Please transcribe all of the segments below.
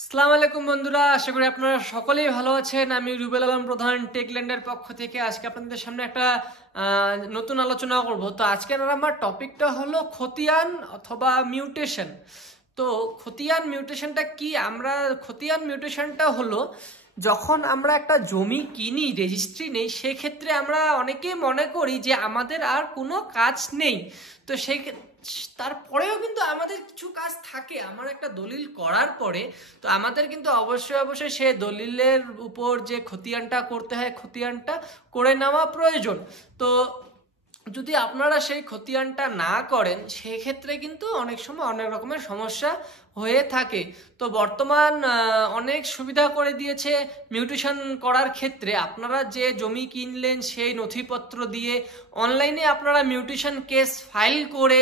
আসসালামু আলাইকুম বন্ধুরা, আশা করি আপনারা সকলেই ভালো আছেন। আমি রুবেল আলম প্রধান টেকল্যান্ডের পক্ষ থেকে আজকে আপনাদের সামনে একটা নতুন আলোচনা করব। তো আজকের আমার টপিকটা হলো খতিয়ান অথবা মিউটেশন। তো খতিয়ান মিউটেশনটা কি? খতিয়ান মিউটেশনটা হলো যখন আমরা একটা জমি কিনি, রেজিস্ট্রি নেই, সেক্ষেত্রে আমরা অনেকেই মনে করি যে আমাদের আর কোনো কাজ নেই। তো সেই তারপরেও কিন্তু আমাদের কিছু কাজ থাকে। আমার একটা দলিল করার পরে তো আমাদের কিন্তু অবশ্যই অবশ্যই সে দলিলের উপর যে খতিয়ানটা করতে হয়, খতিয়ানটা করে নেওয়া প্রয়োজন। তো যদি আপনারা সেই খতিয়ানটা না করেন, সেক্ষেত্রে কিন্তু অনেক সময় অনেক রকমের সমস্যা হয়ে থাকে। তো বর্তমান অনেক সুবিধা করে দিয়েছে মিউটেশন করার ক্ষেত্রে। আপনারা যে জমি কিনলেন সেই নথিপত্র দিয়ে অনলাইনে আপনারা মিউটেশন কেস ফাইল করে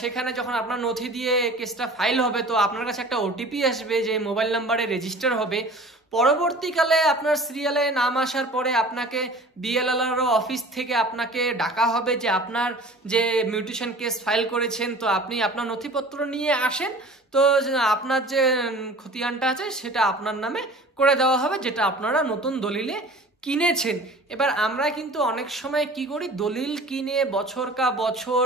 সেখানে যখন আপনার নথি দিয়ে কেসটা ফাইল হবে, তো আপনার কাছে একটা ওটিপি আসবে যে মোবাইল নাম্বারে রেজিস্টার হবে। পরবর্তীকালে আপনার সিরিয়ালে নাম আসার পরে আপনাকে বিএলআর অফিস থেকে আপনাকে ডাকা হবে যে আপনার যে মিউটেশন কেস ফাইল করেছেন, তো আপনি আপনার নথিপত্র নিয়ে আসেন। তো আপনার যে খতিয়ানটা আছে সেটা আপনার নামে করে দেওয়া হবে, যেটা আপনারা নতুন দলিলে কিনেছেন। এবার আমরা কিন্তু অনেক সময় কি করি, দলিল কিনে বছর কা বছর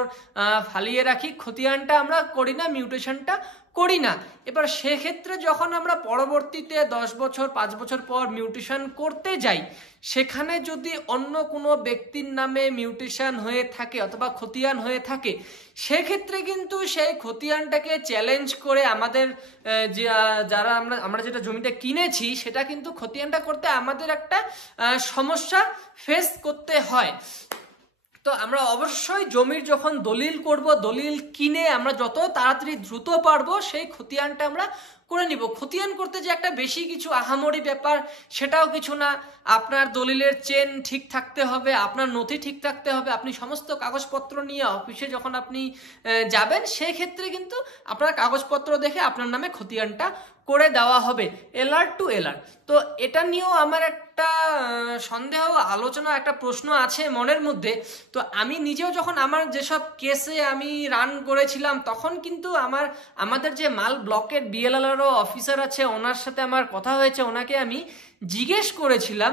ফালিয়ে রাখি, খতিয়ানটা আমরা করি না, মিউটেশনটা করি না। এবার সেক্ষেত্রে যখন আমরা পরবর্তীতে 10 বছর 5 বছর পর মিউটেশন করতে যাই, সেখানে যদি অন্য কোনো ব্যক্তির নামে মিউটেশন হয়ে থাকে অথবা খতিয়ান হয়ে থাকে, সেক্ষেত্রে কিন্তু সেই খতিয়ানটাকে চ্যালেঞ্জ করে আমাদের যারা আমরা যেটা জমিটা কিনেছি, সেটা কিন্তু খতিয়ানটা করতে আমাদের একটা সমস্যা ফেস করতে হয়। তো আমরা অবশ্যই জমির যখন দলিল করব, দলিল কিনে আমরা যত তাড়াতাড়ি দ্রুত পারবো সেই খতিয়ানটা আমরা করে নিব। খতিয়ান করতে যে একটা বেশি কিছু আহামরি ব্যাপার সেটাও কিছু না। আপনার দলিলের চেন ঠিক থাকতে হবে, আপনার নথি ঠিক থাকতে হবে। আপনি সমস্ত কাগজপত্র নিয়ে অফিসে যখন আপনি যাবেন, সেক্ষেত্রে কিন্তু আপনার কাগজপত্র দেখে আপনার নামে খতিয়ানটা করে দেওয়া হবে, এলআর টু এলআর। তো এটা নিয়েও আমার একটা সন্দেহ, আলোচনা, একটা প্রশ্ন আছে মনের মধ্যে। তো আমি নিজেও যখন আমার যেসব কেসে আমি রান করেছিলাম, তখন কিন্তু আমাদের যে মাল ব্লকের বিএলআর অফিসার আছে, ওনার সাথে আমার কথা হয়েছে। ওনাকে আমি জিজ্ঞেস করেছিলাম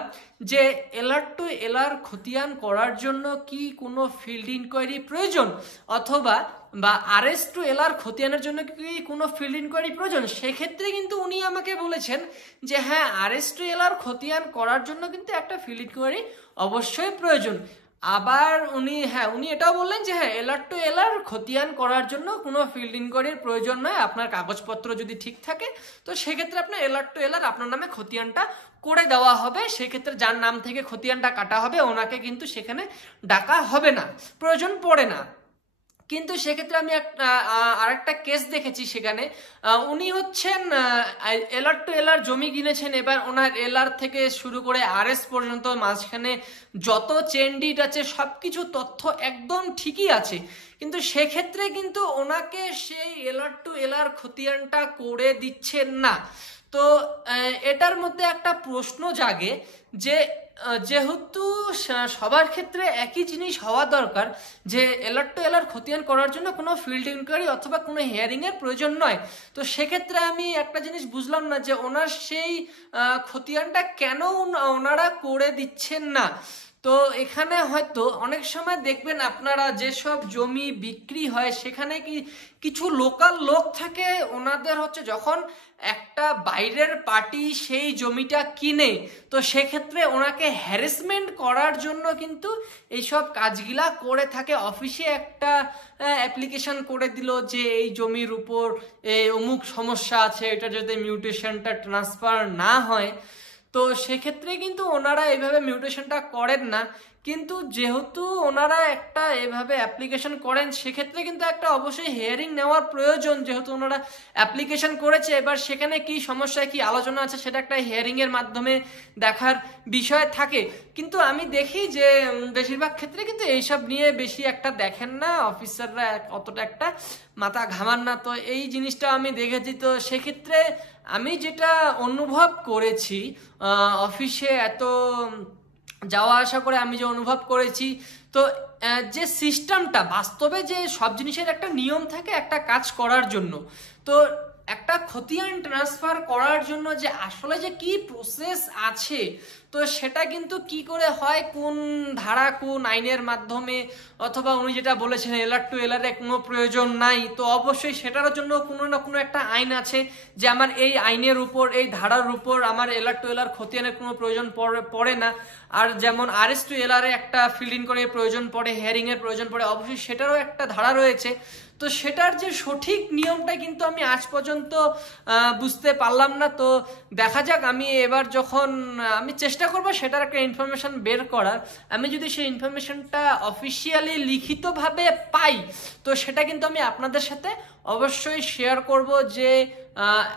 যে এলআর টু এলআর খতিয়ান করার জন্য কি কোনো ফিল্ড ইনকোয়ারি প্রয়োজন, অথবা আরএস টু এলআর খতিয়ানের জন্য কি কোনো ফিল্ড ইনকোয়ারি প্রয়োজন। সেক্ষেত্রে কিন্তু উনি আমাকে বলেছেন যে হ্যাঁ, আরএস টু এলআর খতিয়ান করার জন্য কিন্তু একটা ফিল্ড ইনকোয়ারি অবশ্যই প্রয়োজন। আবার উনি এটাও বললেন যে হ্যাঁ, এলআর টু এলআর খতিয়ান করার জন্য কোনো ফিল্ড ইনকোয়ারির প্রয়োজন নয়। আপনার কাগজপত্র যদি ঠিক থাকে, তো সেক্ষেত্রে আপনার এলআর টু এলআর আপনার নামে খতিয়ানটা করে দেওয়া হবে। সেক্ষেত্রে যার নাম থেকে খতিয়ানটা কাটা হবে, ওনাকে কিন্তু সেখানে ডাকা হবে না, প্রয়োজন পড়ে না। কিন্তু সেক্ষেত্রে আমি আরেকটা কেস দেখেছি, সেখানে উনি হচ্ছেন এলআর টু এলআর জমি কিনেছেন। এবার ওনার এলআর থেকে শুরু করে আরএস পর্যন্ত মাঝখানে যত চেন ডিড আছে সবকিছু তথ্য একদম ঠিকই আছে, কিন্তু সেক্ষেত্রে কিন্তু ওনাকে সেই এলআর টু এলআর খতিয়ানটা করে দিচ্ছেন না। তো এটার মধ্যে একটা প্রশ্ন জাগে যে যেহেতু সবার ক্ষেত্রে একই জিনিস হওয়া দরকার, যে এলআর টু এলআর খতিয়ান করার জন্য কোনো ফিল্ড ইনকোয়ারি অথবা কোনো হিয়ারিং এর প্রয়োজন নয়। তো সেক্ষেত্রে আমি একটা জিনিস বুঝলাম না যে ওনার সেই খতিয়ানটা কেন ওনারা করে দিচ্ছেন না। তো এখানে হয়তো অনেক সময় দেখবেন আপনারা যেসব জমি বিক্রি হয়, সেখানে কিছু লোকাল লোক থাকে, ওনাদের হচ্ছে যখন একটা বাইরের পার্টি সেই জমিটা কিনে, তো সেক্ষেত্রে ওনাকে হ্যারাসমেন্ট করার জন্য কিন্তু এইসব কাজগুলা করে থাকে। অফিসে একটা অ্যাপ্লিকেশন করে দিল যে এই জমির উপর অমুক সমস্যা আছে, এটা যাতে মিউটেশনটা ট্রান্সফার না হয়। তো সেক্ষেত্রে কিন্তু ওনারা এইভাবে মিউটেশনটা করেন না। কিন্তু যেহেতু ওনারা একটা এভাবে অ্যাপ্লিকেশন করেন, সেক্ষেত্রে কিন্তু একটা অবশ্যই হিয়ারিং নেওয়ার প্রয়োজন। যেহেতু ওনারা অ্যাপ্লিকেশন করেছে, এবার সেখানে কি সমস্যা, কি আলোচনা আছে, সেটা একটা হিয়ারিং এর মাধ্যমে দেখার বিষয় থাকে। কিন্তু আমি দেখি যে বেশিরভাগ ক্ষেত্রে কিন্তু এইসব নিয়ে বেশি একটা দেখেন না অফিসাররা, অতটা একটা মাথা ঘামান না। তো এই জিনিসটা আমি দেখেছি। তো সেক্ষেত্রে আমি যেটা অনুভব করেছি অফিসে এত যাওয়া আসা করে, আমি যে অনুভব করেছি, তো যে সিস্টেমটা বাস্তবে, যে সব জিনিসের একটা নিয়ম থাকে একটা কাজ করার জন্য। তো একটা খতিয়ান ট্রান্সফার করার জন্য যে আসলে যে কি প্রসেস আছে, তো সেটা কিন্তু কি করে হয়, কোন ধারা কোন আইনের মাধ্যমে, অথবা উনি যেটা বলেছেন এলআর টু এলআর এর কোনো প্রয়োজন নাই, তো অবশ্যই সেটার জন্য কোনো না কোনো একটা আইন আছে যে আমার এই আইনের উপর, এই ধারার উপর আমার এলআর টু এলআর খতিয়ানের কোনো প্রয়োজন পড়ে না। আর যেমন আরএস টু এলআর এ একটা ফিল্ড ইন করে প্রয়োজন পড়ে, হেয়ারিং এর প্রয়োজন পড়ে, অবশ্যই সেটারও একটা ধারা রয়েছে। তো সেটার যে সঠিক নিয়মটা কিন্তু আমি আজ পর্যন্ত বুঝতে পারলাম না। তো দেখা যাক, আমি এবার যখন আমি চেষ্টা করবো সেটার একটা ইনফরমেশন বের করার, আমি যদি সেই ইনফরমেশনটা অফিসিয়ালি লিখিতভাবে পাই, তো সেটা কিন্তু আমি আপনাদের সাথে অবশ্যই শেয়ার করব যে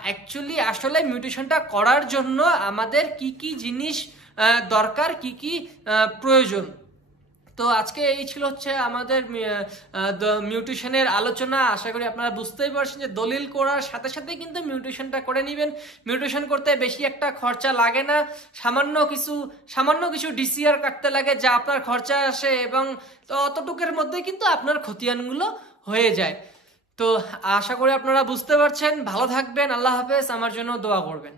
অ্যাকচুয়ালি আসলে মিউটেশনটা করার জন্য আমাদের কি কি জিনিস দরকার, কি কি প্রয়োজন। তো আজকে এই ছিল হচ্ছে আমাদের মিউটেশনের আলোচনা। আশা করি আপনারা বুঝতেই পারছেন যে দলিল করার সাথে সাথে কিন্তু মিউটেশনটা করে নেবেন। মিউটেশন করতে বেশি একটা খরচা লাগে না, সামান্য কিছু ডিসিআর কাটতে লাগে, যা আপনার খরচা আসে, এবং অতটুকুর মধ্যে কিন্তু আপনার খতিয়ানগুলো হয়ে যায়। তো আশা করি আপনারা বুঝতে পারছেন। ভালো থাকবেন, আল্লাহ হাফেজ, আমার জন্য দোয়া করবেন।